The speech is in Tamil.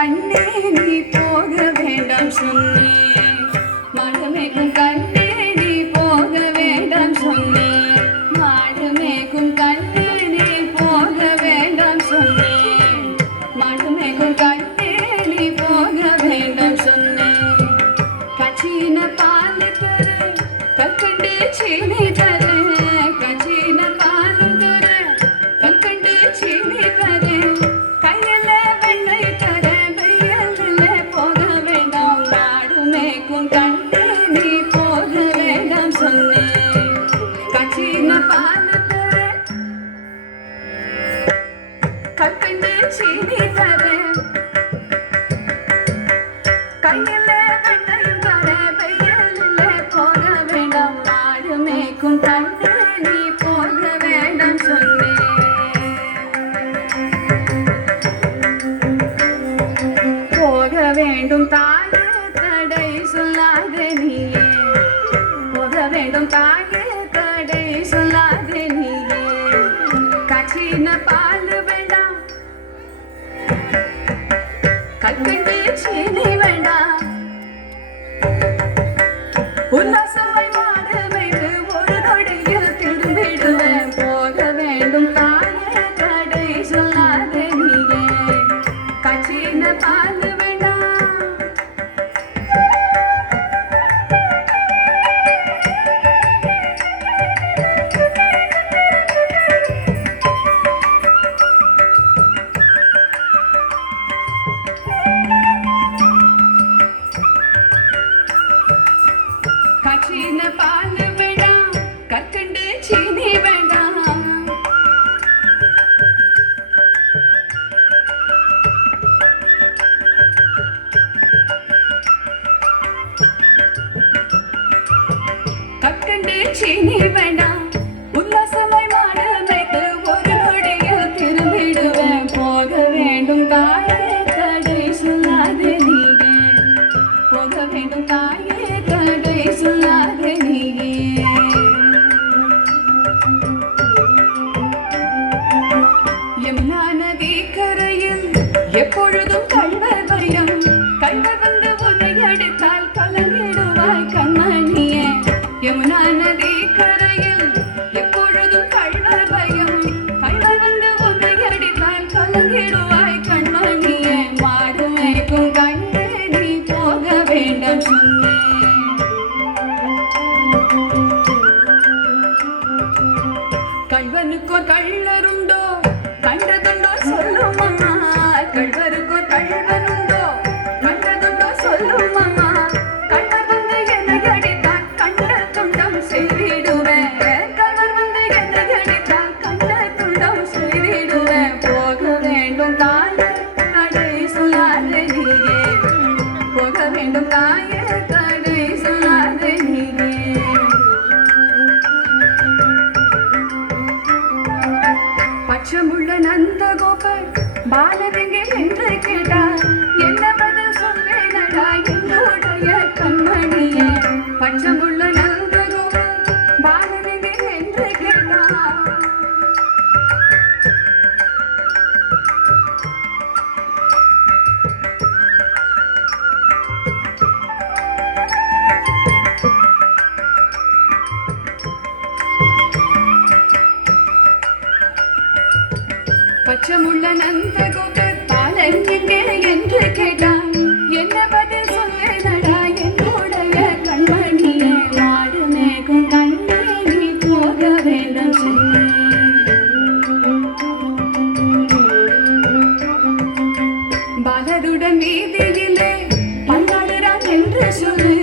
கண்ணே நீ போக வேண்டாம் சொன்னேன். மாடுமேக்கும் கண்ணே நீ போக வேண்டாம் சொன்னேன். மாடுமேக்கும் கண்ணே நீ போக வேண்டாம் சொன்னேன். மாடுமேக்கும் கண்ணே நீ போக வேண்டாம் சொன்னேன். கச்சின பால் தர கற்கண்டு சீனி தர கச்சின பால் தர கற்கண்டு சீனி தர கையில வெண்ணெய் தர வெயில்ல போக வேண்டாம். மாடுமேக்கும் கண்ணே நீ போக வேண்டாம் சொன்னேன். கச்சின பால் தர கற்கண்டு சீனி தர கையில வெண்ணெய் தர வெயில்ல போக வேண்டாம். மாடுமேக்கும் கண்ணே நீ போக வேண்டாம் சொன்னேன். போக வேண்டும் தாயே தடை சொல்லாத நீயே. போக வேண்டும் தாயே தடை சொல்லாத நீயே. காய்ச்சின பால் வேண்டாம் கற்கண்டு சீனி வேண்டாம். உல்லாசமாய் மாட வைத்து ஒரு நொடியில் திரும்பிடுவேன். போக வேண்டும் தாயே தடை சொல்லாத நீயே. காய்ச்சின பால் வேண்டாம். காய்ச்சின பால் வேண்டாம் கற்கண்டு சீனி வேண்டாம். கற்கண்டு சீனி வேண்டாம். உல்லாசமாய் மாட வைத்து ஒரு நொடியில் திரும்பிடுவேன். போக வேண்டும் தாயே தடை சொல்லாத நீயே. போக வேண்டும் தாயே தடை சொல்லாத நீயே. யமுனா நதி கரையில் எப்பொழுதும் கள்வர் பயம். கள்வர் வந்து உன்னை அடித்தால் கலங்கிடுவாய் கண்மணியே. யமுனா நதி கரையில் எப்பொழுதும் கள்வர் பயம். கள்வர் வந்து உன்னை அடித்தால் கலங்கிடுவாய் கண்மணியே. மாடுமேக்கும் கண்ணே நீ போக வேண்டாம் சொன்னேன். கள்வனுக்கோர் கள்ளருண்டோ கண்டதுண்டோ சொல்லும் அம்மா. கள்வருக்கோர் கள்வனுண்டோ கண்டதுண்டோ சொல்லும் அம்மா. கள்வர் வந்து என்னை அடித்தால் கண்ட துண்டம் செய்திடுவேன். கள்வர் வந்து என்னை அடித்தால் கண்ட துண்டம் செய்திடுவேன். போக வேண்டும் தாயே தடை சொல்லாத நீயே. போக வேண்டும் தாயே தடை சொல்லாத நீயே. பச்சமுள்ள நந்தகோபர் பாலனெங்கே என்று கேட்டார். என்ன பதில் சொல்வேனடா என்னுடைய கண்மணியே. பச்சமுள்ள நந்தகோபர் பாலனெங்கே என்று கேட்டார். பச்சமுள்ள நந்தகோபர் பாலன் எங்கே என்று கேட்டான். என்ன பதில் சொல்வேனடா என்னுடைய கண்மணியே. மாடுமேக்கும் கண்ணே நீ போக வேண்டாம் சொன்னேன். பாலருடன் வீதியிலே பந்தாடுறான் என்று சொல்லு.